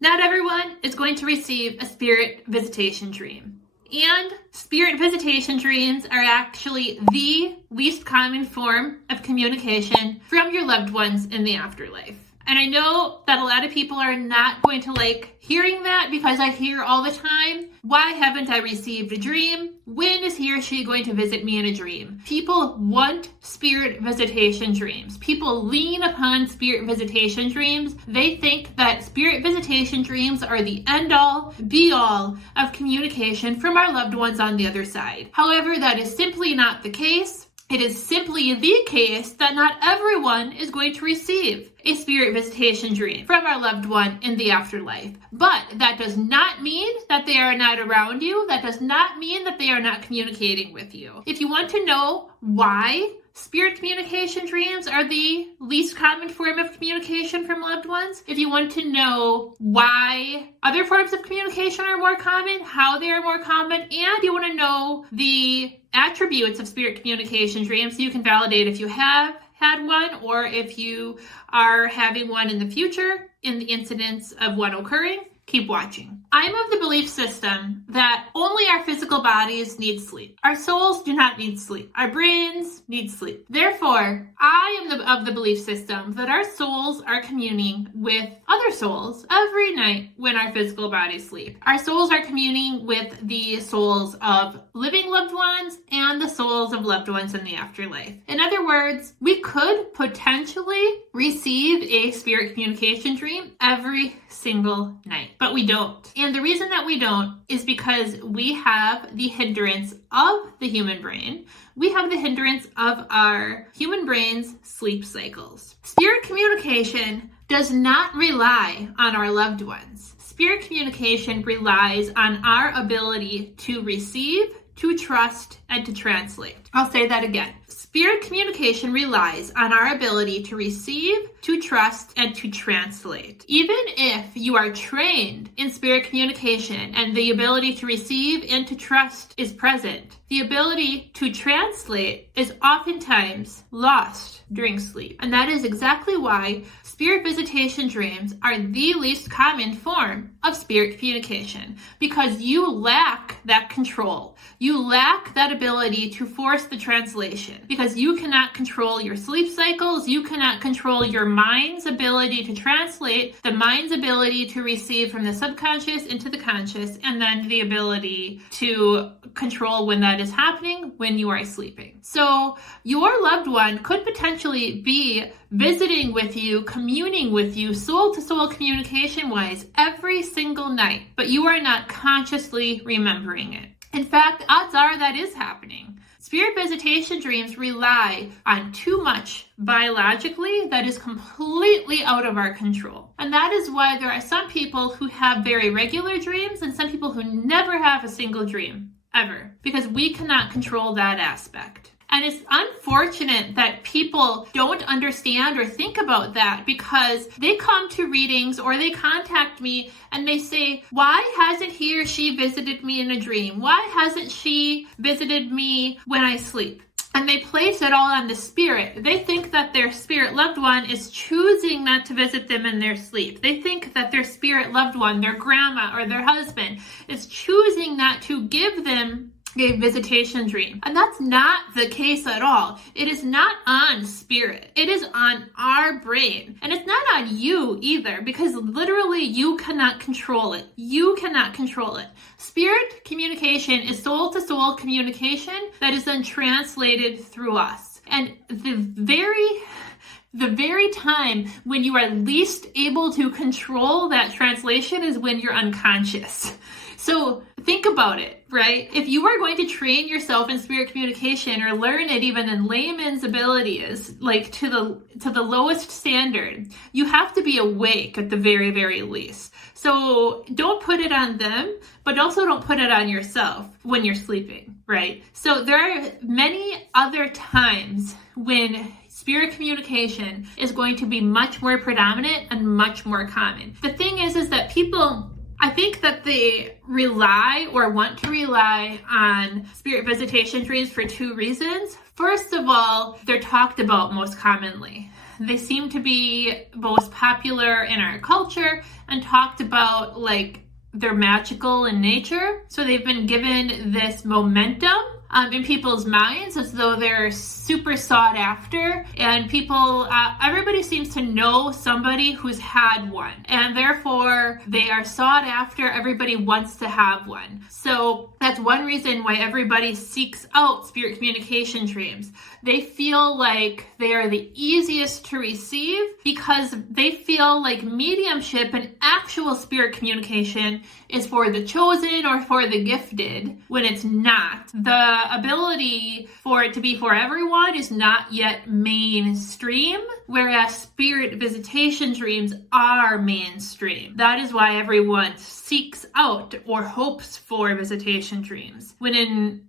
Not everyone is going to receive a spirit visitation dream. And spirit visitation dreams are actually the least common form of communication from your loved ones in the afterlife. And I know that a lot of people are not going to like hearing that, because I hear all the time, why haven't I received a dream? When is he or she going to visit me in a dream? People want spirit visitation dreams. People lean upon spirit visitation dreams. They think that spirit visitation dreams are the end all, be all of communication from our loved ones on the other side. However, that is simply not the case. It is simply the case that not everyone is going to receive a spirit visitation dream from our loved one in the afterlife. But that does not mean that they are not around you. That does not mean that they are not communicating with you. If you want to know why spirit communication dreams are the least common form of communication from loved ones, if you want to know why other forms of communication are more common, how they are more common, and you want to know the attributes of spirit communication dreams so you can validate if you have had one or if you are having one in the future in the incidence of one occurring, keep watching. I'm of the belief system that only our physical bodies need sleep. Our souls do not need sleep. Our brains need sleep. Therefore, I am of the belief system that our souls are communing with other souls every night when our physical bodies sleep. Our souls are communing with the souls of living loved ones and the souls of loved ones in the afterlife. In other words, we could potentially receive a spirit communication dream every single night, but we don't. And the reason that we don't is because we have the hindrance of the human brain. We have the hindrance of our human brain's sleep cycles. Spirit communication does not rely on our loved ones. Spirit communication relies on our ability to receive, to trust, and to translate. I'll say that again. Spirit communication relies on our ability to receive, to trust, and to translate. Even if you are trained in spirit communication and the ability to receive and to trust is present, the ability to translate is oftentimes lost during sleep. And that is exactly why spirit visitation dreams are the least common form of spirit communication, because you lack that control. You lack that ability to force the translation, because you cannot control your sleep cycles. You cannot control your mind's ability to translate, the mind's ability to receive from the subconscious into the conscious, and then the ability to control when that is happening when you are sleeping. So your loved one could potentially be visiting with you, communing with you, soul-to-soul communication-wise every single night, but you are not consciously remembering it. In fact, odds are that is happening. Spirit visitation dreams rely on too much biologically that is completely out of our control. And that is why there are some people who have very regular dreams and some people who never have a single dream, ever, because we cannot control that aspect. And it's unfortunate that people don't understand or think about that, because they come to readings or they contact me and they say, why hasn't he or she visited me in a dream? Why hasn't she visited me when I sleep? And they place it all on the spirit. They think that their spirit loved one is choosing not to visit them in their sleep. They think that their spirit loved one, their grandma or their husband, is choosing not to give them a visitation dream. And that's not the case at all. It is not on spirit. It is on our brain. And it's not on you either, because literally you cannot control it. You cannot control it. Spirit communication is soul-to-soul communication that is then translated through us. And the very time when you are least able to control that translation is when you're unconscious. So think about it, right? If you are going to train yourself in spirit communication or learn it even in layman's abilities, like to the lowest standard, you have to be awake at the very, very least. So don't put it on them, but also don't put it on yourself when you're sleeping, right? So there are many other times when spirit communication is going to be much more predominant and much more common. The thing is that people, I think that they rely or want to rely on spirit visitation dreams for two reasons. First of all, they're talked about most commonly. they seem to be most popular in our culture and talked about like they're magical in nature. So they've been given this momentum in people's minds as though they're super sought after, and people, everybody seems to know somebody who's had one, and therefore they are sought after. Everybody wants to have one. So that's one reason why everybody seeks out spirit communication dreams. They feel like they are the easiest to receive because they feel like mediumship and actual spirit communication is for the chosen or for the gifted, when it's not. The ability for it to be for everyone is not yet mainstream, whereas spirit visitation dreams are mainstream. That is why everyone seeks out or hopes for visitation dreams, when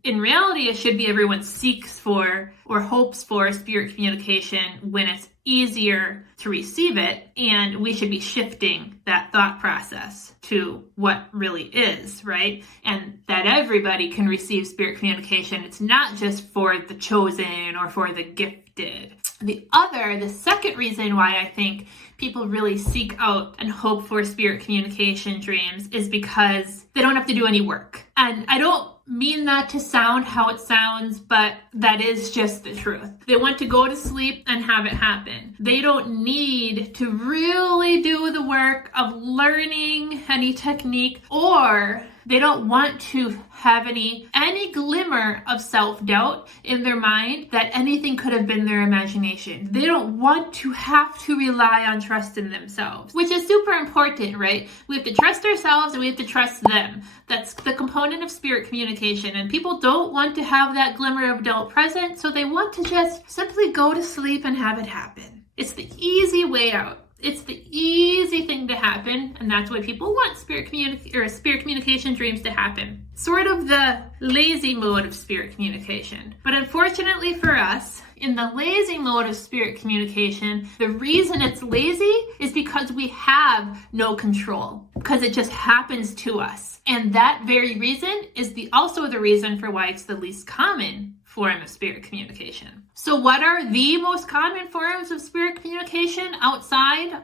in reality it should be everyone seeks for or hopes for spirit communication when it's easier to receive it, and we should be shifting that thought process to what really is, right? And that everybody can receive spirit communication. It's not just for the chosen or for the gifted. The second reason why I think people really seek out and hope for spirit communication dreams is because they don't have to do any work. And I don't mean that to sound how it sounds, but that is just the truth. They want to go to sleep and have it happen. They don't need to really do the work of learning any technique, or they don't want to have any glimmer of self-doubt in their mind that anything could have been their imagination. They don't want to have to rely on trust in themselves, which is super important, right? We have to trust ourselves and we have to trust them. That's the component of spirit communication. And people don't want to have that glimmer of doubt present, so they want to just simply go to sleep and have it happen. It's the easy way out. It's the easy thing to happen, and that's why people want spirit communication dreams to happen. Sort of the lazy mode of spirit communication. But unfortunately for us, in the lazy mode of spirit communication, the reason it's lazy is because we have no control, because it just happens to us. And that very reason is also the reason for why it's the least common form of spirit communication. So what are the most common forms of spirit communication outside?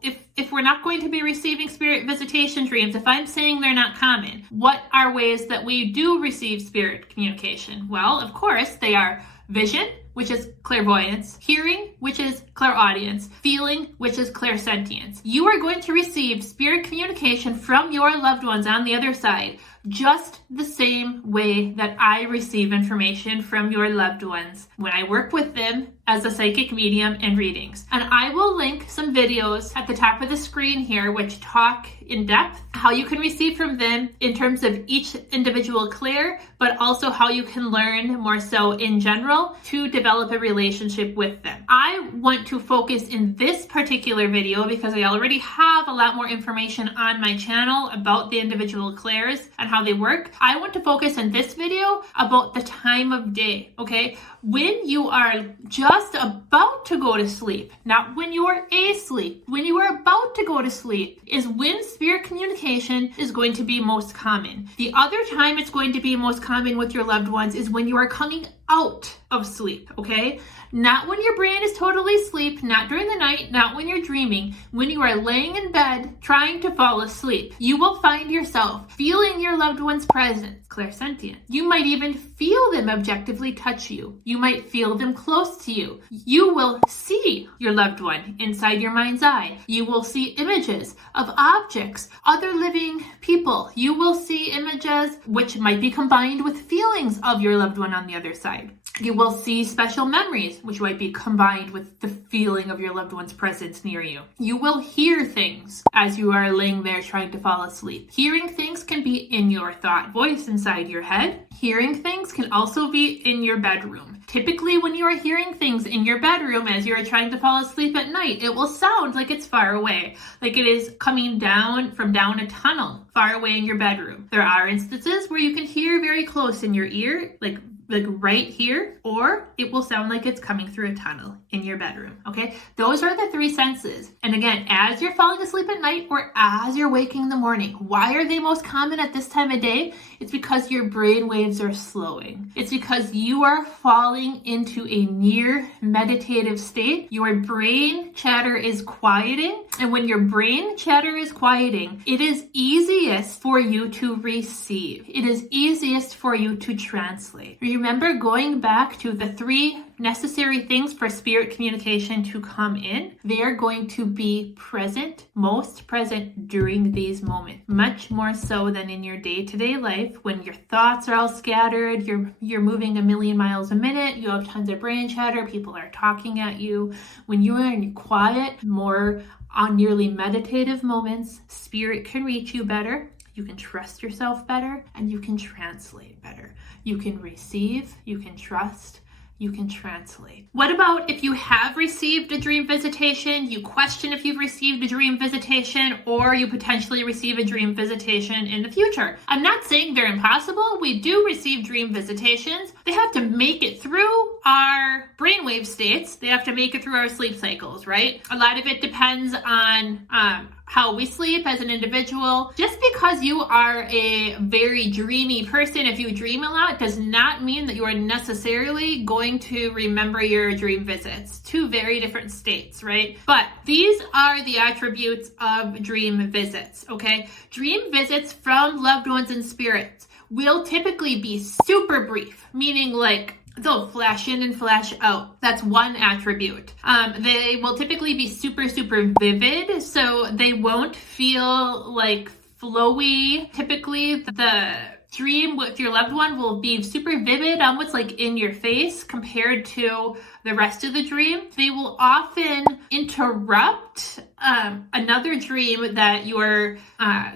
If we're not going to be receiving spirit visitation dreams, if I'm saying they're not common, what are ways that we do receive spirit communication? Well, of course, they are vision, which is clairvoyance, hearing, which is clairaudience, feeling, which is clairsentience. You are going to receive spirit communication from your loved ones on the other side, just the same way that I receive information from your loved ones when I work with them as a psychic medium in readings. And I will link some videos at the top of the screen here which talk in depth how you can receive from them in terms of each individual clair, but also how you can learn more so in general to develop a relationship with them. I want to focus in this particular video because I already have a lot more information on my channel about the individual clairs and how they work. I want to focus in this video about the time of day, okay? When you are just about to go to sleep, not when you are asleep, when you are about to go to sleep is when spirit communication is going to be most common. The other time it's going to be most common with your loved ones is when you are coming out of sleep, okay? Not when your brain is totally asleep, not during the night, not when you're dreaming. When you are laying in bed trying to fall asleep, you will find yourself feeling your loved one's presence, clairsentient. You might even feel them objectively touch you. You might feel them close to you. You will see your loved one inside your mind's eye. You will see images of objects, other living people. You will see images which might be combined with feelings of your loved one on the other side. You will see special memories, which might be combined with the feeling of your loved one's presence near you. You will hear things as you are laying there trying to fall asleep. Hearing things can be in your thought voice inside your head. Hearing things can also be in your bedroom. Typically, when you are hearing things in your bedroom as you are trying to fall asleep at night, it will sound like it's far away, like it is coming down from down a tunnel far away in your bedroom. There are instances where you can hear very close in your ear, like like right here, or it will sound like it's coming through a tunnel in your bedroom, okay? Those are the 3 senses. And again, as you're falling asleep at night or as you're waking in the morning, why are they most common at this time of day? It's because your brain waves are slowing. It's because you are falling into a near meditative state. Your brain chatter is quieting. And when your brain chatter is quieting, it is easiest for you to receive. It is easiest for you to translate. Remember going back to the 3 necessary things for spirit communication to come in. They are going to be present, most present during these moments, much more so than in your day-to-day life when your thoughts are all scattered, you're moving a million miles a minute, you have tons of brain chatter, people are talking at you. When you are in quiet, more on nearly meditative moments, spirit can reach you better. You can trust yourself better, and you can translate better. You can receive, you can trust, you can translate. What about if you have received a dream visitation, you question if you've received a dream visitation, or you potentially receive a dream visitation in the future? I'm not saying they're impossible. We do receive dream visitations. They have to make it through our brainwave states. They have to make it through our sleep cycles, right? A lot of it depends on how we sleep as an individual. Just because you are a very dreamy person, if you dream a lot, does not mean that you are necessarily going to remember your dream visits. 2 very different states, right? But these are the attributes of dream visits, okay? Dream visits from loved ones and spirits will typically be super brief, meaning like they'll flash in and flash out. That's one attribute. They will typically be super, super vivid, so they won't feel like flowy. Typically, the dream with your loved one will be super vivid, almost like in your face compared to the rest of the dream. They will often interrupt another dream that your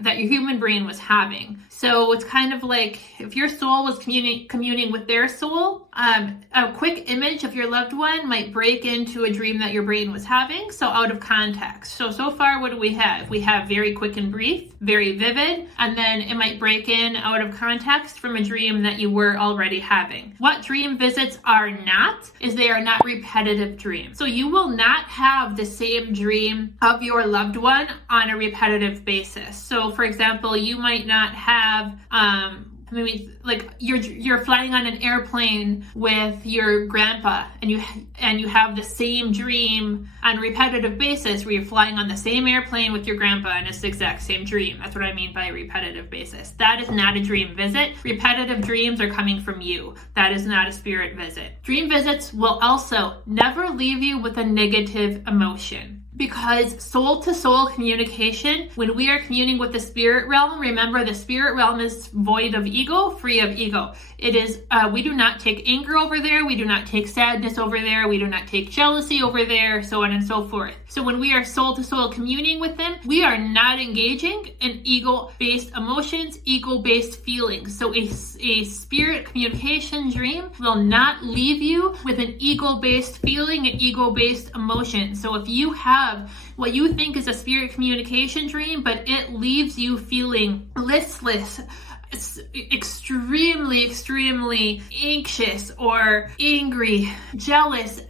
human brain was having. So it's kind of like if your soul was communing with their soul, a quick image of your loved one might break into a dream that your brain was having, so out of context. So far, what do we have? We have very quick and brief, very vivid, and then it might break in out of context from a dream that you were already having. What dream visits are not is they are not repetitive dreams. So you will not have the same dream of your loved one on a repetitive basis. So for example, you might not have maybe like you're flying on an airplane with your grandpa and you have the same dream on a repetitive basis where you're flying on the same airplane with your grandpa and it's the exact same dream. That's what I mean by repetitive basis. That is not a dream visit. Repetitive dreams are coming from you. That is not a spirit visit. Dream visits will also never leave you with a negative emotion. Because soul-to-soul communication, when we are communing with the spirit realm, remember the spirit realm is void of ego, free of ego. It is, we do not take anger over there, we do not take sadness over there, we do not take jealousy over there, so on and so forth. So when we are soul-to-soul communing with them, we are not engaging in ego-based emotions, ego-based feelings. So a spirit communication dream will not leave you with an ego-based feeling, an ego-based emotion. So if you have what you think is a spirit communication dream, but it leaves you feeling listless, extremely anxious or angry, jealous,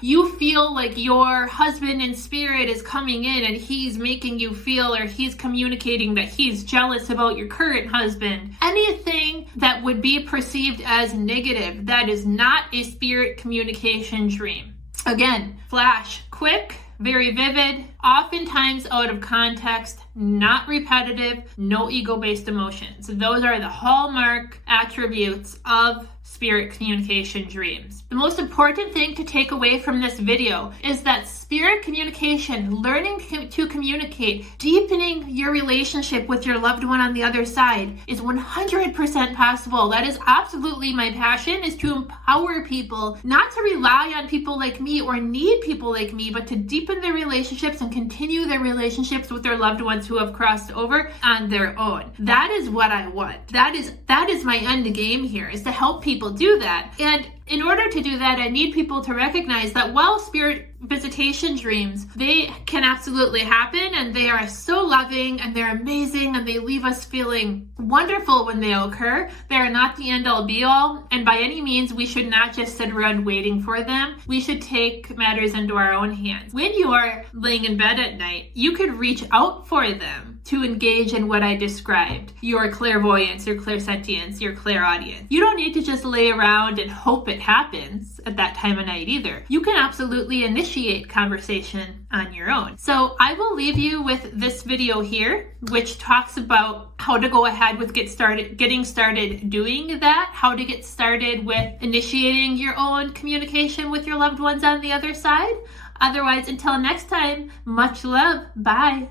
you feel like your husband in spirit is coming in and he's making you feel, or he's communicating that he's jealous about your current husband. Anything that would be perceived as negative, that is not a spirit communication dream. Again, flash, quick, very vivid, oftentimes out of context, not repetitive, no ego-based emotions. Those are the hallmark attributes of spirit communication dreams. The most important thing to take away from this video is that spirit communication, learning to communicate, deepening your relationship with your loved one on the other side is 100% possible. That is absolutely my passion, is to empower people, not to rely on people like me or need people like me, but to deepen their relationships and continue their relationships with their loved ones who have crossed over on their own. That is what I want. That is my end game here, is to help people do that. And in order to do that, I need people to recognize that while spirit visitation dreams, they can absolutely happen, and they are so loving and they're amazing and they leave us feeling wonderful when they occur. They are not the end all be all, and by any means we should not just sit around waiting for them. We should take matters into our own hands. When you are laying in bed at night, you could reach out for them to engage in what I described: your clairvoyance, your clairsentience, your clairaudience. You don't need to just lay around and hope it happens at that time of night either. You can absolutely initiate conversation on your own. So I will leave you with this video here, which talks about how to go ahead with getting started doing that, how to get started with initiating your own communication with your loved ones on the other side. Otherwise, until next time, much love. Bye.